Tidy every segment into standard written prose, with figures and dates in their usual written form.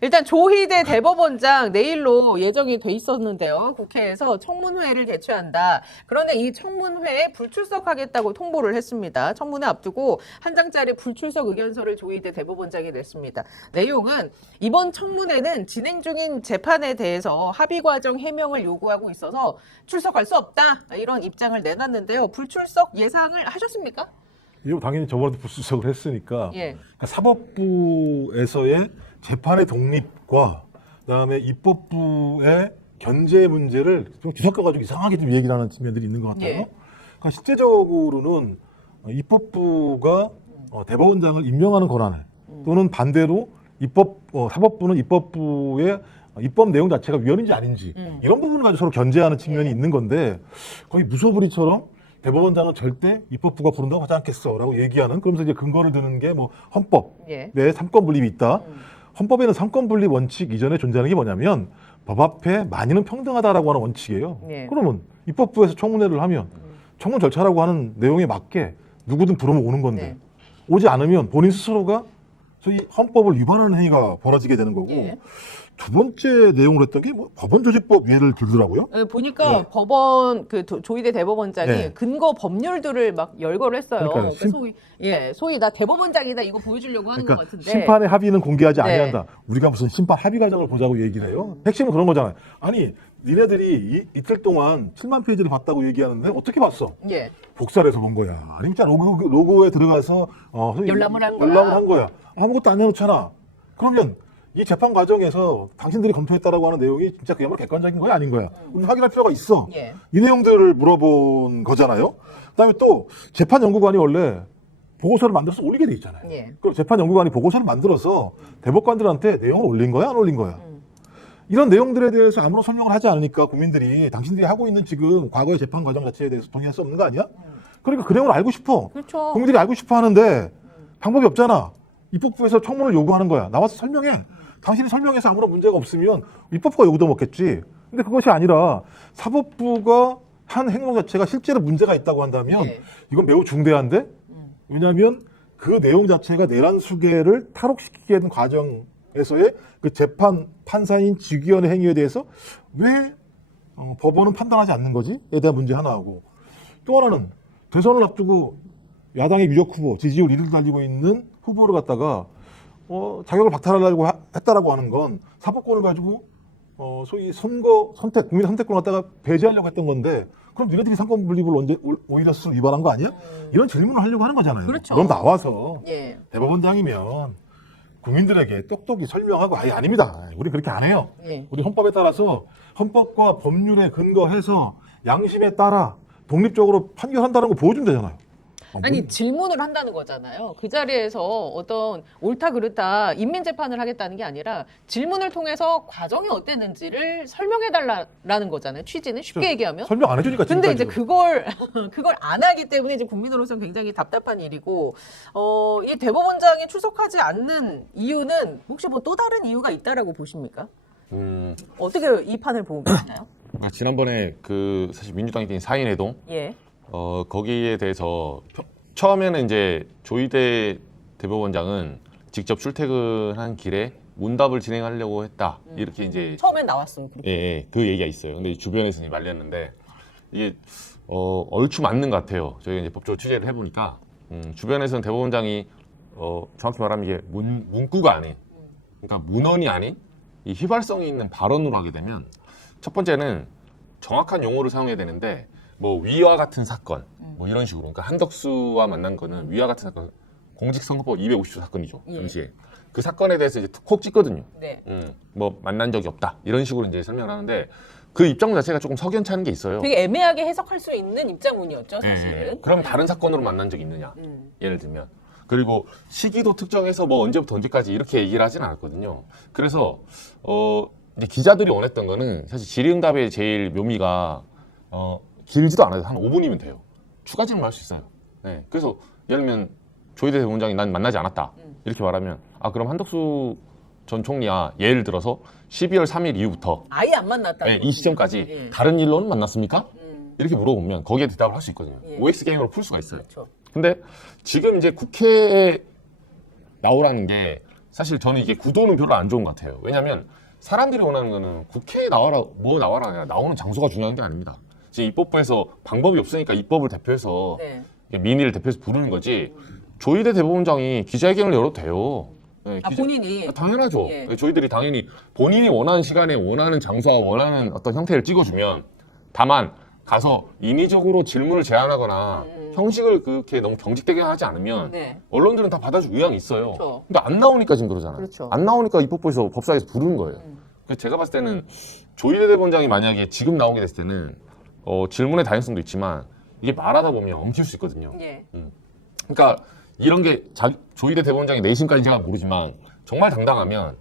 일단 조희대 대법원장 내일로 예정이 돼 있었는데요. 국회에서 청문회를 개최한다. 그런데 이 청문회에 불출석하겠다고 통보를 했습니다. 청문회 앞두고 한 장짜리 불출석 의견서를 조희대 대법원장이 냈습니다. 내용은 이번 청문회는 진행 중인 재판에 대해서 합의 과정 해명을 요구하고 있어서 출석할 수 없다. 이런 입장을 내놨는데요. 불출석 예상을 하셨습니까? 이거 당연히 저번에도 불출석을 했으니까 예. 사법부에서의 재판의 독립과 그다음에 입법부의 견제 문제를 좀 뒤섞어가지고 이상하게 좀 얘기를 하는 측면들이 있는 것 같아요. 예. 그러니까 실제적으로는 입법부가 대법원장을 임명하는 권한을 또는 반대로 사법부는 입법부의 입법 내용 자체가 위헌인지 아닌지 이런 부분을 가지고 서로 견제하는 측면이 있는 건데 거의 무소불위처럼 대법원장은 절대 입법부가 부른다고 하지 않겠어라고 얘기하는 그러면서 이제 근거를 드는 게 뭐 헌법에 삼권 분립이 있다. 헌법에는 삼권 분립 원칙 이전에 존재하는 게 뭐냐면 법 앞에 만인은 평등하다라고 하는 원칙이에요. 그러면 입법부에서 청문회를 하면 청문 절차라고 하는 내용에 맞게 누구든 부르면 오는 건데 오지 않으면 본인 스스로가 소위 헌법을 위반하는 행위가 벌어지게 되는 거고 두 번째 내용으로 했던 게 뭐 법원조직법 예를 들더라고요. 보니까 법원 조희대 대법원장이 근거 법률들을 막 열거를 했어요. 그러니까 소위 나 대법원장이다 이거 보여주려고 하는 것 같은데. 심판의 합의는 공개하지 아니한다. 우리가 무슨 심판 합의 과정을 보자고 얘기를 해요. 핵심은 그런 거잖아요. 아니 니네들이 이틀 동안 7만 페이지를 봤다고 얘기하는데 어떻게 봤어? 복사를 해서 본 거야. 아니면 진짜 로고에 들어가서 열람을 한 거야. 아무것도 안 내놓잖아. 그러면 이 재판 과정에서 당신들이 검토했다라고 하는 내용이 진짜 그야말로 객관적인 거야 아닌 거야? 우리 확인할 필요가 있어. 이 내용들을 물어본 거잖아요. 그다음에 또 재판연구관이 원래 보고서를 만들어서 올리게 돼 있잖아요. 그럼 재판연구관이 보고서를 만들어서 대법관들한테 내용을 올린 거야 안 올린 거야? 이런 내용들에 대해서 아무런 설명을 하지 않으니까 국민들이 당신들이 하고 있는 지금 과거의 재판 과정 자체에 대해서 동의할 수 없는 거 아니야? 그러니까 그 내용을 알고 싶어. 그렇죠. 국민들이 알고 싶어 하는데 방법이 없잖아. 입법부에서 청문을 요구하는 거야. 나와서 설명해. 당신이 설명해서 아무런 문제가 없으면 입법부가 여기다 먹겠지. 근데 그것이 아니라 사법부가 한 행동 자체가 실제로 문제가 있다고 한다면 이건 매우 중대한데 왜냐하면 그 내용 자체가 내란 수계를 탈옥시키게 된 과정에서의 그 판사인 직위원의 행위에 대해서 왜 법원은 판단하지 않는 거지에 대한 문제 하나하고 또 하나는 대선을 앞두고 야당의 유력 후보 지지율 1위를 달리고 있는 후보를 갖다가 자격을 박탈하려고 했다라고 하는 건 사법권을 가지고 소위 국민 선택권을 갖다가 배제하려고 했던 건데 그럼 니네들이 삼권 분립을 오히려 스스로 위반한 거 아니야? 이런 질문을 하려고 하는 거잖아요. 그렇죠. 그럼 나와서 대법원장이면 국민들에게 똑똑히 설명하고 아닙니다. 우리 그렇게 안 해요. 우리 헌법에 따라서 헌법과 법률에 근거해서 양심에 따라 독립적으로 판결한다는 거 보여주면 되잖아요. 아니 질문을 한다는 거잖아요. 그 자리에서 어떤 옳다 그르다 인민재판을 하겠다는 게 아니라 질문을 통해서 과정이 어땠는지를 설명해달라는 거잖아요. 취지는 쉽게 얘기하면. 설명 안 해주니까 근데 이제 그걸 안 하기 때문에 이제 국민으로서는 굉장히 답답한 일이고 이 대법원장이 출석하지 않는 이유는 혹시 뭐 또 다른 이유가 있다라고 보십니까? 어떻게 이 판을 보고 계시나요? 지난번에 사실 민주당이 뛴 4인 회동 거기에 대해서 처음에는 이제 조희대 대법원장은 직접 출퇴근한 길에 문답을 진행하려고 했다 이렇게 이제 처음엔 나왔어요. 그 얘기가 있어요. 근데 주변에서 말렸는데 이게 얼추 맞는 것 같아요. 저희가 이제 법적으로 취재를 해보니까 주변에서는 대법원장이 정확히 말하면 이게 문구가 아닌, 그러니까 문헌이 아닌 이 휘발성이 있는 발언으로 하게 되면 첫 번째는 정확한 용어를 사용해야 되는데. 뭐 위와 같은 사건 뭐 이런 식으로 그러니까 한덕수와 만난 거는 위와 같은 사건 공직선거법 250조 사건이죠. 당시에 그 사건에 대해서 이제 콕 찍거든요. 뭐 만난 적이 없다 이런 식으로 이제 설명을 하는데 그 입장문 자체가 조금 석연치 않은 게 있어요. 되게 애매하게 해석할 수 있는 입장문이었죠 사실은. 그럼 다른 사건으로 만난 적이 있느냐 예를 들면 그리고 시기도 특정해서 뭐 언제부터 언제까지 이렇게 얘기를 하진 않았거든요. 그래서 이제 기자들이 원했던 거는 사실 질의응답의 제일 묘미가 길지도 않아요. 한 5분이면 돼요. 추가 질문할 수 있어요. 그래서 예를 들면 조희대 대법원장이 난 만나지 않았다. 이렇게 말하면 그럼 한덕수 전 총리야 예를 들어서 12월 3일 이후부터 아예 안 만났다. 이 시점까지 다른 일로는 만났습니까? 이렇게 물어보면 거기에 대답을 할 수 있거든요. OX 게임으로 풀 수가 있어요. 근데 지금 이제 국회에 나오라는 게 사실 저는 이게 구도는 별로 안 좋은 것 같아요. 왜냐하면 사람들이 원하는 거는 국회에 나와라, 뭐 나와라 아니라 나오는 장소가 중요한 게 아닙니다. 지금 입법부에서 방법이 없으니까 입법을 대표해서 네. 민의를 대표해서 부르는 거지. 조희대 대법원장이 기자회견을 열어도 돼요. 네, 본인이 당연하죠. 예. 네, 저희들이 당연히 본인이 원하는 시간에 원하는 장소와 원하는 어떤 형태를 찍어주면, 다만 가서 인위적으로 질문을 제한하거나 형식을 그렇게 너무 경직되게 하지 않으면 네. 언론들은 다 받아줄 의향이 있어요. 그렇죠. 근데 안 나오니까 지금 그러잖아요. 그렇죠. 안 나오니까 입법부에서 법사위에서 부르는 거예요. 그래서 제가 봤을 때는 조희대 대법원장이 만약에 지금 나오게 됐을 때는 질문의 다양성도 있지만 이게 말하다 보면 엉킬 수 있거든요. 예. 그러니까 이런 게 조희대 대법원장의 내심까지는 제가 모르지만 정말 당당하면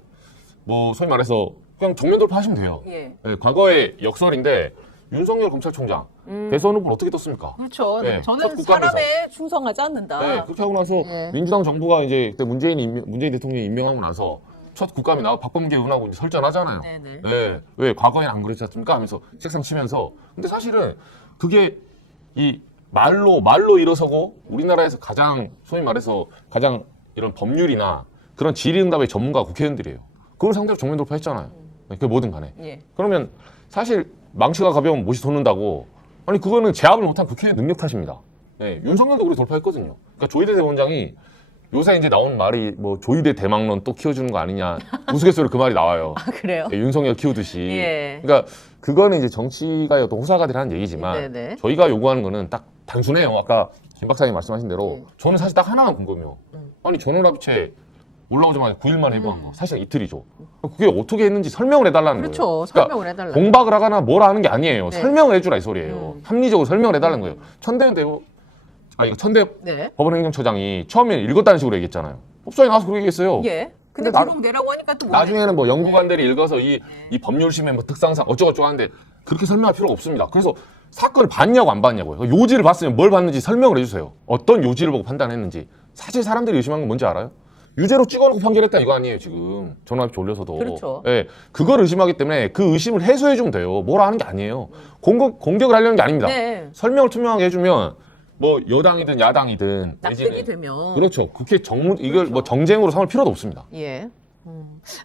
뭐 소위 말해서 그냥 정면 돌파하시면 돼요. 예. 네, 과거의 역설인데 윤석열 검찰총장 대선 후보를 어떻게 떴습니까? 그렇죠. 네, 저는 첫 국감에서. 사람에 충성하지 않는다. 네, 그렇게 하고 나서 네. 민주당 정부가 이제 그때 문재인 대통령이 임명하고 나서 첫 국감에 나와 박범계 의원하고 이제 설전하잖아요. 네네. 네, 왜 과거에는 안 그랬지 않습니까? 하면서 책상 치면서. 근데 사실은 그게 이 말로 일어서고 우리나라에서 가장 소위 말해서 가장 이런 법률이나 그런 질의응답의 전문가 국회의원들이에요. 그걸 상대로 정면 돌파했잖아요. 그 뭐든 간에. 예. 그러면 사실 망치가 가벼우면 못이 솟는다고. 아니 그거는 제압을 못한 국회의 능력 탓입니다. 네, 윤석열도 그렇게 돌파했거든요. 그러니까 조희대 대법원장이 요새 이제 나오는 말이 뭐 조희대 대망론 또 키워주는 거 아니냐 우스갯소리로 그 말이 나와요. 아, 그래요? 네, 윤석열 키우듯이. 예. 그러니까 그거는 이제 정치가의 어떤 호사가들이 하는 얘기지만 네네. 저희가 요구하는 거는 딱 단순해요. 아까 김 박사님 말씀하신 대로 네. 저는 사실 딱 하나만 궁금해요. 아니 전원합의체 올라오자마자 9일만 해부한 거 사실 이틀이죠. 그게 어떻게 했는지 설명을 해달라는 그렇죠. 거예요. 설명을 해달라. 공박을 하거나 뭐라 하는 게 아니에요. 네. 설명을 해주라 이 소리예요. 합리적으로 설명을 해달라는 거예요. 천대 네. 법원행정처장이 처음에 읽었다는 식으로 얘기했잖아요. 법사위 나와서 그렇게 얘기했어요. 예. 근데 근데 지금 내라고 하니까 또 나중에는 뭐 연구관들이 읽어서 이 법률심의 뭐 특성상 어쩌고저쩌고 하는데 그렇게 설명할 필요가 없습니다. 그래서 사건을 봤냐고 안 봤냐고요. 요지를 봤으면 뭘 봤는지 설명을 해주세요. 어떤 요지를 보고 판단했는지. 사실 사람들이 의심한 건 뭔지 알아요? 유죄로 찍어놓고 판결했다 이거 아니에요 지금. 전원합의체 올려서도. 그렇죠. 예, 그걸 의심하기 때문에 그 의심을 해소해주면 돼요. 뭐라 하는 게 아니에요. 공격을 하려는 게 아닙니다. 네. 설명을 투명하게 해주면 뭐 여당이든 야당이든 납득이 내지는 되면. 그렇죠. 국회 이걸 뭐 정쟁으로 삼을 필요도 없습니다. 예.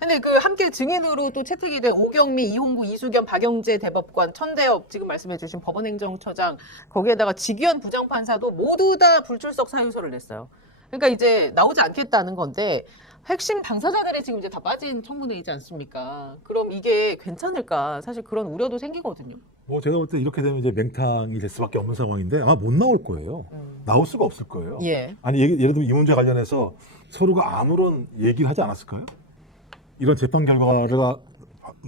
근데 그 함께 증인으로 또 채택이 된 오경미, 이홍구, 이수겸, 박영재 대법관, 천대엽 지금 말씀해주신 법원행정처장 거기에다가 직위원 부장판사도 모두 다 불출석 사유서를 냈어요. 그러니까 이제 나오지 않겠다는 건데 핵심 당사자들이 지금 이제 다 빠진 청문회이지 않습니까? 그럼 이게 괜찮을까? 사실 그런 우려도 생기거든요. 뭐 제가 볼 때 이렇게 되면 이제 맹탕이 될 수밖에 없는 상황인데 아마 못 나올 거예요. 나올 수가 없을 거예요. 예. 아니 예를 들면 이 문제 관련해서 서로가 아무런 얘기를 하지 않았을까요? 이런 재판 결과가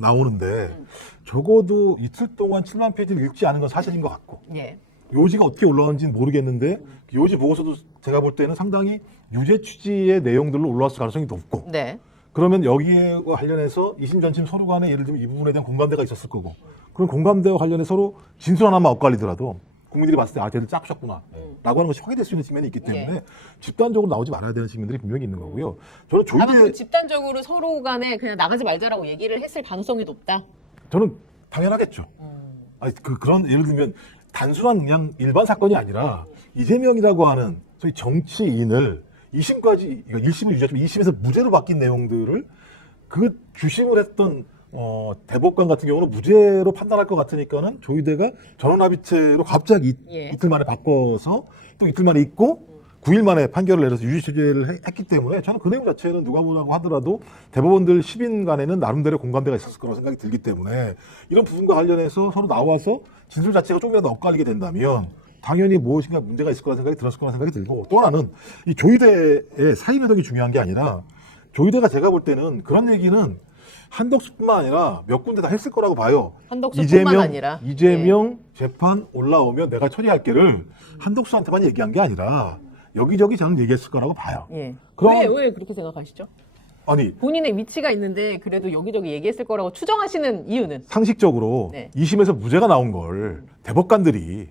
나오는데 적어도 이틀 동안 7만 페이지를 읽지 않은 건 사실인 것 같고 예. 요지가 어떻게 올라왔는지는 모르겠는데 요지 보고서도 제가 볼 때는 상당히 유죄 취지의 내용들로 올라왔을 가능성이 높고 네. 그러면 여기에 관련해서 이심 전심 서로 간에 예를 들면 이 부분에 대한 공감대가 있었을 거고 그런 공감대와 관련해 서로 진술 하나만 엇갈리더라도 국민들이 봤을 때 아 쟤들 짝셨구나 라고 하는 것이 확인될 수 있는 측면이 있기 때문에 집단적으로 나오지 말아야 되는 측면들이 분명히 있는 거고요. 저는 아마 그 조희대 집단적으로 서로 간에 그냥 나가지 말자라고 얘기를 했을 가능성이 높다. 저는 당연하겠죠. 아니 그런 예를 들면 단순한 그냥 일반 사건이 아니라 이재명이라고 하는 소위 정치인을 2심까지, 1심을 유죄했지만 2심에서 무죄로 바뀐 내용들을 그 주심을 했던 대법관 같은 경우는 무죄로 판단할 것 같으니까는 조희대가 전원합의체로 갑자기 예. 이틀 만에 바꿔서 또 이틀 만에 있고 9일 만에 판결을 내려서 유죄를 했기 때문에 저는 그 내용 자체는 누가 뭐라고 하더라도 대법원들 10인 간에는 나름대로 공감대가 있었을 거라고 생각이 들기 때문에 이런 부분과 관련해서 서로 나와서 진술 자체가 조금이라도 엇갈리게 된다면 당연히 무엇인가 문제가 있을 거라 생각이 들었을 거라 생각이 들고 또 하나는 이 조희대의 사의 매덕이 중요한 게 아니라 조희대가 제가 볼 때는 그런 얘기는 한덕수뿐만 아니라 몇 군데 다 했을 거라고 봐요. 한덕수뿐만 아니라 이재명 재판 올라오면 내가 처리할게를 한덕수한테만 얘기한 게 아니라 여기저기 저는 얘기했을 거라고 봐요. 예. 그럼- 왜 그렇게 생각하시죠? 아니 본인의 위치가 있는데 그래도 여기저기 얘기했을 거라고 추정하시는 이유는? 상식적으로 네. 2심에서 무죄가 나온 걸 대법관들이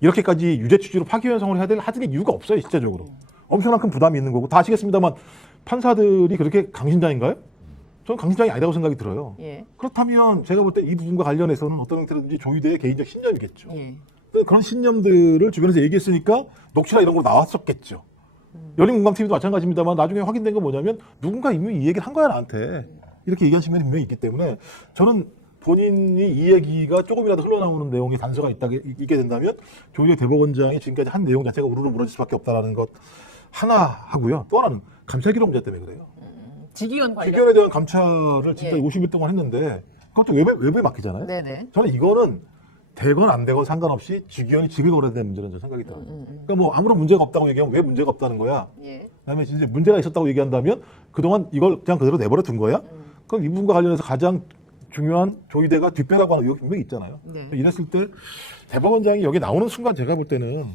이렇게까지 유죄 취지로 파기환송을 하는 이유가 없어요. 실제적으로. 엄청난 큰 부담이 있는 거고 다 아시겠습니다만 판사들이 그렇게 강심장인가요? 저는 강심장이 아니라고 생각이 들어요. 예. 그렇다면 제가 볼 때 이 부분과 관련해서는 어떤 형태로든지 조희대의 개인적 신념이겠죠. 예. 그런 신념들을 주변에서 얘기했으니까 녹취나 이런 거 나왔었겠죠. 열린공감TV도 마찬가지입니다만 나중에 확인된 건 뭐냐면 누군가 이미 이 얘기를 한 거야 나한테. 이렇게 얘기하신 면이 분명히 있기 때문에 저는 본인이 이 얘기가 조금이라도 흘러나오는 내용이 단서가 있게 된다면 조희대 대법원장이 지금까지 한 내용 자체가 우르르 무너질 수밖에 없다는 것 하나 하고요. 또 하나는 감찰 기록 문제 때문에 그래요. 직위원 관련. 직위원에 대한 감찰을 진짜 예. 50일 동안 했는데 그것도 외부에 맡기잖아요. 네네. 저는 이거는 되건 안 되건 상관없이 직위원이 직을 걸어야 되는 문제라는 저는 생각이 들어요. 그러니까 뭐 아무런 문제가 없다고 얘기하면 왜 문제가 없다는 거야? 예. 그다음에 이제 문제가 있었다고 얘기한다면 그동안 이걸 그냥 그대로 내버려 둔 거야? 그럼 이 부분과 관련해서 가장 중요한 조희대가 뒷배라고 하는 의혹이 분명히 있잖아요. 네. 이랬을 때 대법원장이 여기 나오는 순간 제가 볼 때는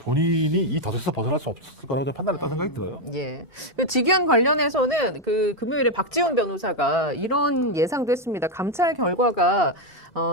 본인이 이 덫에서 벗어날 수 없을 거라고 판단했다는 생각이 들어요. 예. 그 직위원 관련해서는 그 금요일에 박지원 변호사가 이런 예상도 했습니다. 감찰 결과가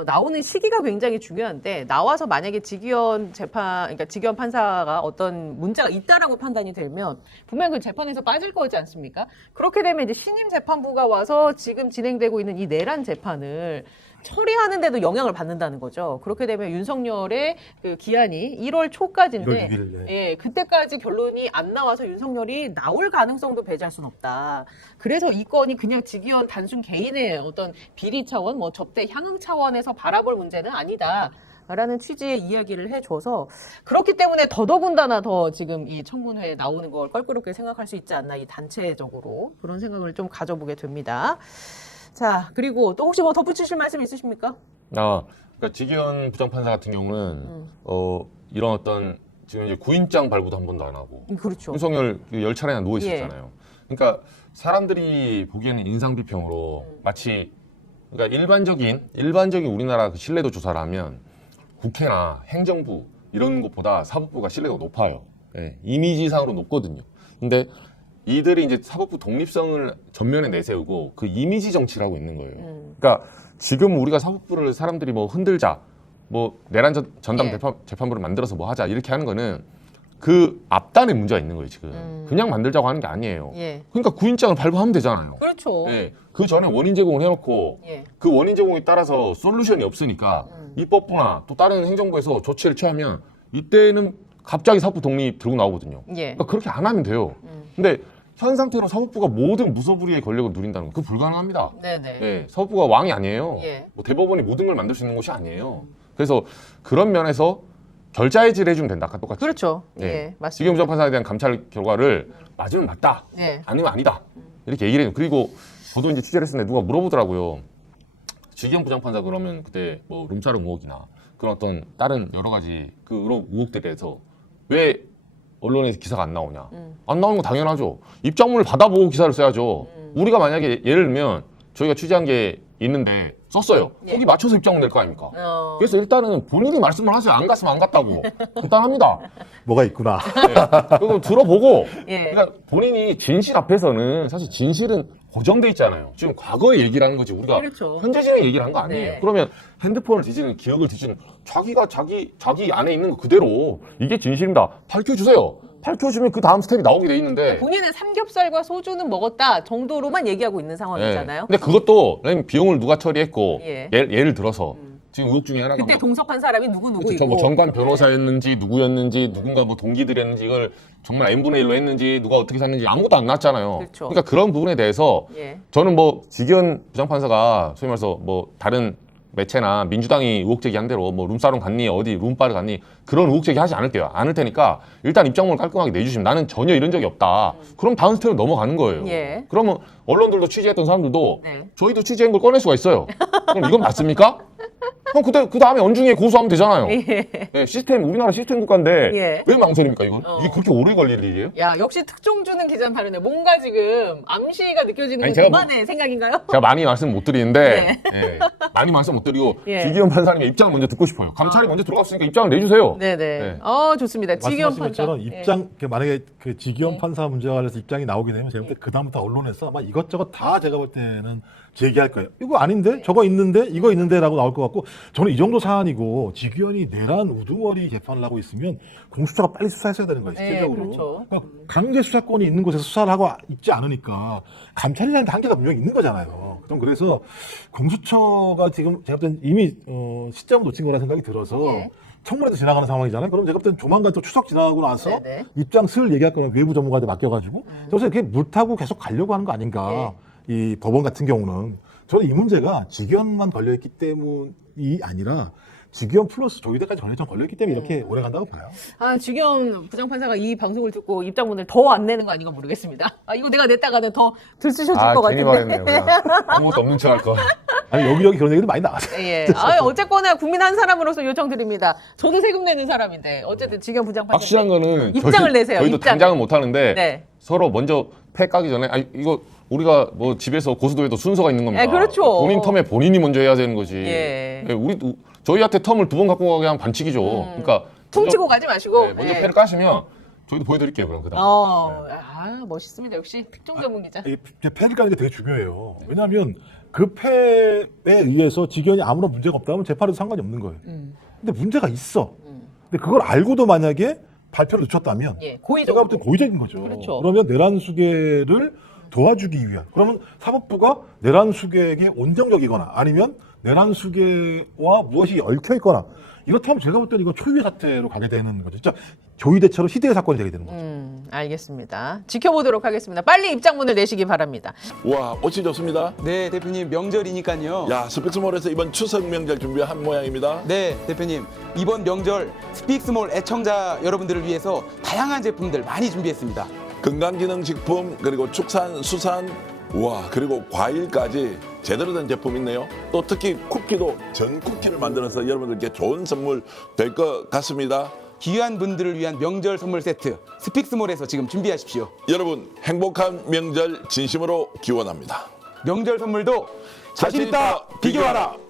나오는 시기가 굉장히 중요한데 나와서 만약에 직위원 그러니까 직위원 판사가 어떤 문제가 있다라고 판단이 되면 분명 그 재판에서 빠질 거지 않습니까? 그렇게 되면 이제 신임 재판부가 와서 지금 진행되고 있는 이 내란 재판을 처리하는데도 영향을 받는다는 거죠. 그렇게 되면 윤석열의 그 기한이 1월 초까지인데 1월 6일, 예, 그때까지 결론이 안 나와서 윤석열이 나올 가능성도 배제할 수는 없다. 그래서 이 건이 그냥 직위원 단순 개인의 어떤 비리 차원, 뭐 접대 향응 차원에서 바라볼 문제는 아니다. 라는 취지의 이야기를 해줘서 그렇기 때문에 더더군다나 더 지금 이 청문회에 나오는 걸 껄끄럽게 생각할 수 있지 않나 이 단체적으로 그런 생각을 좀 가져보게 됩니다. 자, 그리고 또 혹시 뭐 덧붙이실 말씀 있으십니까? 그러니까 직위원 부장판사 같은 경우는 이런 어떤 지금 이제 구인장 발부도 한 번도 안 하고 그렇죠. 윤석열 10차례나 누워 있었잖아요. 그러니까 사람들이 보기에는 인상 비평으로 마치 그러니까 일반적인 우리나라 그 신뢰도 조사를 하면 국회나 행정부 이런 것보다 사법부가 신뢰도가 높아요. 예, 이미지상으로 높거든요. 근데 이들이 이제 사법부 독립성을 전면에 내세우고 그 이미지 정치를 하고 있는 거예요. 그러니까 지금 우리가 사법부를 사람들이 뭐 흔들자, 뭐 내란 전담 예. 재판부를 만들어서 뭐 하자 이렇게 하는 거는 그 앞단에 문제가 있는 거예요 지금. 그냥 만들자고 하는 게 아니에요. 예. 그러니까 구인장을 발부하면 되잖아요. 그렇죠. 예, 그 전에 원인 제공을 해놓고 예. 그 원인 제공에 따라서 솔루션이 없으니까 입법부나 또 다른 행정부에서 조치를 취하면 이때는 갑자기 사법부 독립 들고 나오거든요. 예. 그러니까 그렇게 안 하면 돼요. 근데 현 상태로 사법부가 모든 무소불위의 권력을 누린다는 건 그거 불가능합니다. 네네. 예, 사법부가 왕이 아니에요. 예. 뭐 대법원이 모든 걸 만들 수 있는 곳이 아니에요. 그래서 그런 면에서 결자해지를 해주면 된다. 아까 똑같이. 그렇죠. 예. 예, 맞습니다. 직위원 부장판사에 대한 감찰 결과를 맞으면 맞다. 예. 아니면 아니다. 이렇게 얘기를 해요. 그리고 저도 이제 취재를 했었는데 누가 물어보더라고요. 직위원 부장판사 그러면 그때 뭐 룸사롱 의혹이나 그런 어떤 다른 여러 가지 그 의혹들에 대해서 왜 언론에서 기사가 안 나오냐. 안 나오는 건 당연하죠. 입장문을 받아보고 기사를 써야죠. 우리가 만약에 예를 들면 저희가 취재한 게 있는데 썼어요. 예. 거기 맞춰서 입장문 낼 거 아닙니까? 그래서 일단은 본인이 말씀을 하세요. 안 갔으면 안 갔다고. 간단합니다. 뭐가 있구나. 네. 그거 들어보고 예. 그러니까 본인이 진실 앞에서는 사실 진실은 고정돼 있잖아요. 지금 과거의 얘기를 하는 거지 우리가 그렇죠. 현재 진행 얘기를 한 거 아니에요. 네. 그러면 핸드폰을 뒤지는 기억을 뒤지는 자기가 자기 안에 있는 거 그대로 이게 진실입니다. 밝혀주세요. 밝혀주면 그 다음 스텝이 나오게 돼 있는데 본인은 삼겹살과 소주는 먹었다 정도로만 얘기하고 있는 상황이잖아요. 네. 근데 그것도 비용을 누가 처리했고 예. 예를 들어서 지금 의혹 중에 하나가 그때 뭐 동석한 사람이 누구 그쵸, 있고. 뭐 정관 변호사였는지 누구였는지 누군가 뭐 동기들이었는지 이걸 정말 n분의 1로 했는지 누가 어떻게 샀는지 아무것도 안 나왔잖아요. 그렇죠. 그러니까 그런 부분에 대해서 예. 저는 뭐 직위원 부장판사가 소위 말해서 뭐 다른 매체나 민주당이 의혹 제기한 대로 뭐 룸사롱 갔니 어디 룸바를 갔니 그런 의혹 제기 하지 않을 테니까 일단 입장문을 깔끔하게 내주시면 나는 전혀 이런 적이 없다. 그럼 다음 스텝으로 넘어가는 거예요. 예. 그러면 언론들도 취재했던 사람들도 네. 저희도 취재한 걸 꺼낼 수가 있어요. 그럼 이건 맞습니까? 그럼 그 다음에 언중에 고소하면 되잖아요. 예, 우리나라 시스템 국가인데 예. 왜 망설입니까 이건? 이게 그렇게 오래 걸릴 일이에요? 야, 역시 특종주는 기자는 다르네. 뭔가 지금 암시가 느껴지는 아니, 게 제가 그만의 생각인가요? 제가 많이 말씀 못 드리는데 많이 말씀 못 드리고 예. 직위원 판사님의 입장을 먼저 듣고 싶어요. 감찰이 먼저 들어갔으니까 입장을 내주세요. 네네. 네. 좋습니다. 직위원 판사. 말씀하신 것처럼 입장 만약에 그 직위원 판사 문제와 관련해서 입장이 나오게 되면 제가 볼 때 그 다음부터 언론에서 아마 이것저것 다 제가 볼 때는 제기할 거예요. 이거 아닌데 저거 있는데 이거 있는데라고 나올 것 같고 저는 이 정도 사안이고 직위원이 내란 우두머리 재판을 하고 있으면 공수처가 빨리 수사했어야 되는 거예요. 실질적으로. 그렇죠. 그러니까 강제 수사권이 있는 곳에서 수사를 하고 있지 않으니까 감찰이라는 한계가 분명히 있는 거잖아요. 그럼 그래서 공수처가 지금 제가 볼 때는 이미 시점을 놓친 거라 생각이 들어서 예. 청문회도 지나가는 상황이잖아요. 그럼 제가 볼 때는 조만간 또 추석 지나고 나서 네네. 입장 슬 얘기할 거는 외부 전문가한테 맡겨가지고 그래서 이렇게 물 타고 계속 가려고 하는 거 아닌가. 이 법원 같은 경우는 저는 이 문제가 직위원만 걸려있기 때문이 아니라 직위원 플러스 조희대까지 걸려있기 때문에 이렇게 오래 간다고 봐요. 아, 주경 부장판사가 이 방송을 듣고 입장문을 더 안 내는 거 아닌가 모르겠습니다. 아, 이거 내가 냈다가는 더 들쑤셔질 것 괜히 같은데. 말했네요. 그냥 아무것도 없는 척 할 거. 아니 여기저기 그런 얘기도 많이 나왔어요. 예. 아, 어쨌거나 국민 한 사람으로서 요청드립니다. 저도 세금 내는 사람인데 어쨌든 주경 부장판사 확실한 거는 입장을 내세요. 저희도 입장을. 당장은 못 하는데 네. 서로 먼저 패 까기 전에 아니 이거 우리가 뭐 집에서 고수도에도 순서가 있는 겁니다. 예, 그렇죠. 본인 텀에 본인이 먼저 해야 되는 거지. 예. 저희한테 텀을 2번 갖고 가게 하면 반칙이죠. 그러니까 퉁치고 가지 마시고. 먼저 예. 패를 까시면 저희도 보여드릴게요. 그럼 그다음. 아, 멋있습니다. 역시 특종 전문 기자. 이 패를 까는 게 되게 중요해요. 왜냐하면 그 패에 의해서 직위원이 아무런 문제가 없다면 재판에도 상관이 없는 거예요. 근데 문제가 있어. 근데 그걸 알고도 만약에 발표를 늦췄다면 예, 제가 고의적으로. 볼 때 고의적인 거죠. 그렇죠. 그러면 내란 수계를 도와주기 위한 그러면 사법부가 내란 수계에게 온정적이거나 아니면 내란 수계와 무엇이 얽혀 있거나 이렇다면 제가 볼 때는 이거 초유의 사태로 가게 되는 거죠. 진짜 조희대처럼 시대의 사건이 되게 되는 거죠. 알겠습니다. 지켜보도록 하겠습니다. 빨리 입장문을 내시기 바랍니다. 와, 옷이 좋습니다. 네, 대표님 명절이니까요. 야, 스피츠몰에서 이번 추석 명절 준비한 모양입니다. 네, 대표님 이번 명절 스픽스몰 애청자 여러분들을 위해서 다양한 제품들 많이 준비했습니다. 건강기능식품 그리고 축산, 수산, 와 그리고 과일까지 제대로 된 제품 있네요. 또 특히 쿠키도 전 쿠키를 만들어서 여러분들께 좋은 선물 될 것 같습니다. 귀한 분들을 위한 명절 선물 세트 스픽스몰에서 지금 준비하십시오. 여러분 행복한 명절 진심으로 기원합니다. 명절 선물도 자신 있다 비교하라.